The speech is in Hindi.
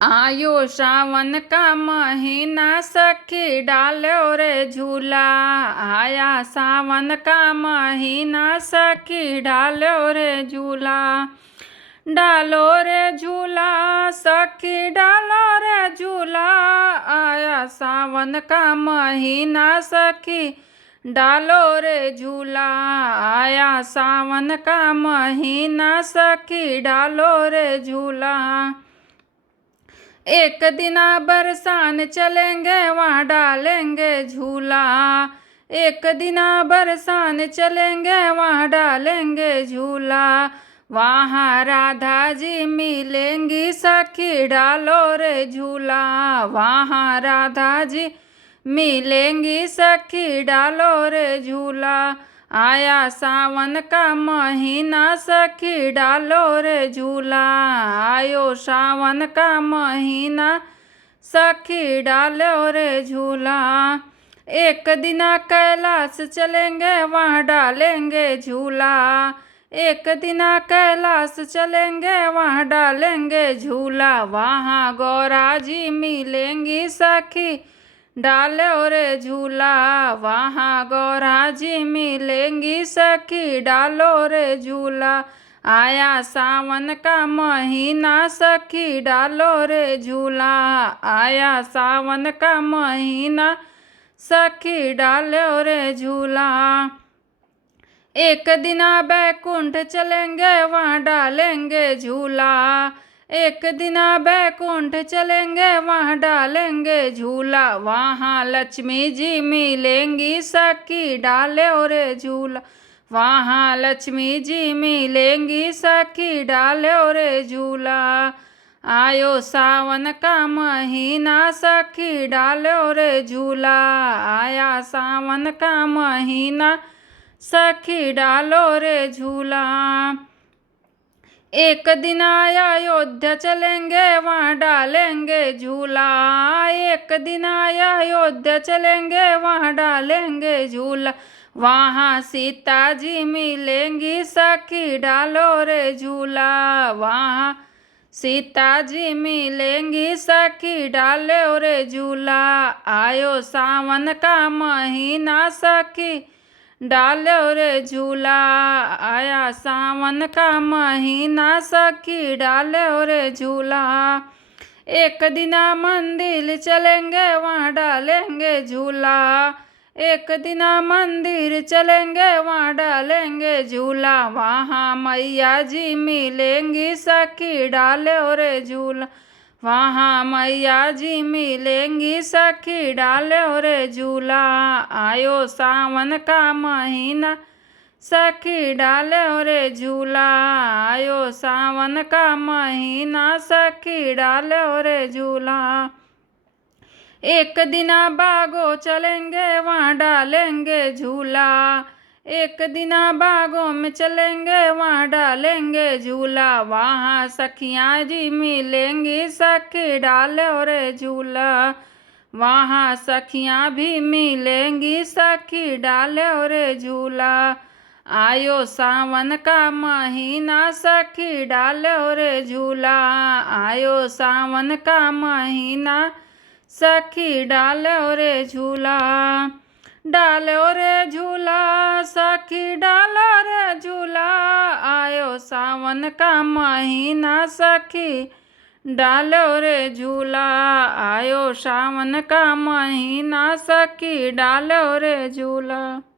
आयो सावन का महीना सखी डालो रे झूला। आया सावन का महीना सखी डालो रे झूला। डालो रे झूला सखी डालो रे झूला। आया सावन का महीना सखी डालो रे झूला। आया सावन का महीना सखी डालो रे झूला। एक दिना बरसान चलेंगे वहाँ डालेंगे झूला। एक दिना बरसान चलेंगे वहाँ डालेंगे झूला। वहाँ राधा जी मिलेंगी सखी डालो रे झूला। वहाँ राधा जी मिलेंगी सखी डालो रे झूला। आया सावन का महीना सखी डालो रे झूला। आयो सावन का महीना सखी डालो रे झूला। एक दिना कैलाश चलेंगे वहाँ डालेंगे झूला। एक दिना कैलाश चलेंगे वहाँ डालेंगे झूला। वहाँ गौरा जी मिलेंगी सखी डालो रे झूला। वहाँ गौरा जी मिलेंगी सखी डालो रे झूला। आया सावन का महीना सखी डालो रे झूला। आया सावन का महीना सखी डालो रे झूला। एक दिना बैकुंठ चलेंगे वहाँ डालेंगे झूला। एक दिना बैकुंठ चलेंगे वहाँ डालेंगे झूला। वहाँ लक्ष्मी जी मिलेंगी सखी डालो रे झूला। वहाँ लक्ष्मी जी मिलेंगी सखी डालो रे झूला। आयो सावन का महीना सखी डालो रे झूला। आया सावन का महीना सखी डालो रे झूला। एक दिन आया अयोध्या चलेंगे वहाँ डालेंगे झूला। एक दिन आया अयोध्या चलेंगे वहाँ डालेंगे झूला। वहाँ सीता जी मिलेंगी सखी डालो रे झूला। वहाँ सीता जी मिलेंगी सखी डालो रे झूला। आयो सावन का महीना सखी डालो रे झूला। आया सावन का महीना सखी डालो रे झूला। एक दिना मंदिर चलेंगे वहाँ डालेंगे झूला। एक दिना मंदिर चलेंगे वहाँ डालेंगे झूला। वहाँ मैया जी मिलेंगी सखी डालो रे झूला। वहाँ मैया जी मिलेंगी सखी डालो रे झूला। आयो सावन का महीना सखी डालो रे झूला। आयो सावन का महीना सखी डालो रे झूला। एक दिना बागो चलेंगे वहाँ डालेंगे झूला। एक दिना बागों में चलेंगे वहाँ डालेंगे झूला। वहाँ सखियाँ जी मिलेंगी सखी डालो रे झूला। वहाँ सखियाँ भी मिलेंगी सखी डालो रे झूला। आयो सावन का महीना सखी डालो रे झूला। आयो सावन का महीना सखी डालो रे झूला। डालो रे झूला सखी डालो रे झूला। आयो सावन का महीना सखी डालो रे झूला। आयो सावन का महीना सखी डालो रे झूला।